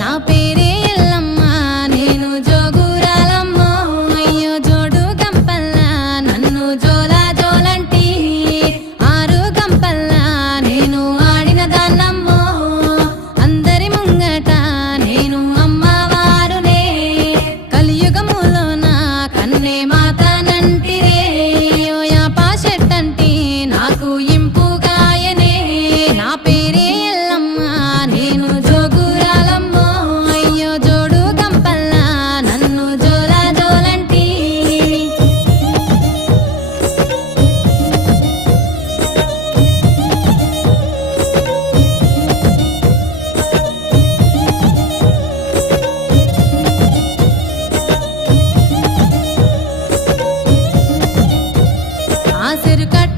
నా పేరే ఎల్లమ్మ నేను జోగురాలమ్మ. అయ్యో జోడు గంపల్ల నన్ను జోలా జోలంటి ఆరు గంపల్ల నేను ఆడిన దాన్నమ్మో అందరి ముంగట నేను అమ్మవారునే. కలియుగములో నా కన్నే మాతనంటిరే యాపా చెట్టంటి నాకు গাছের কাঠ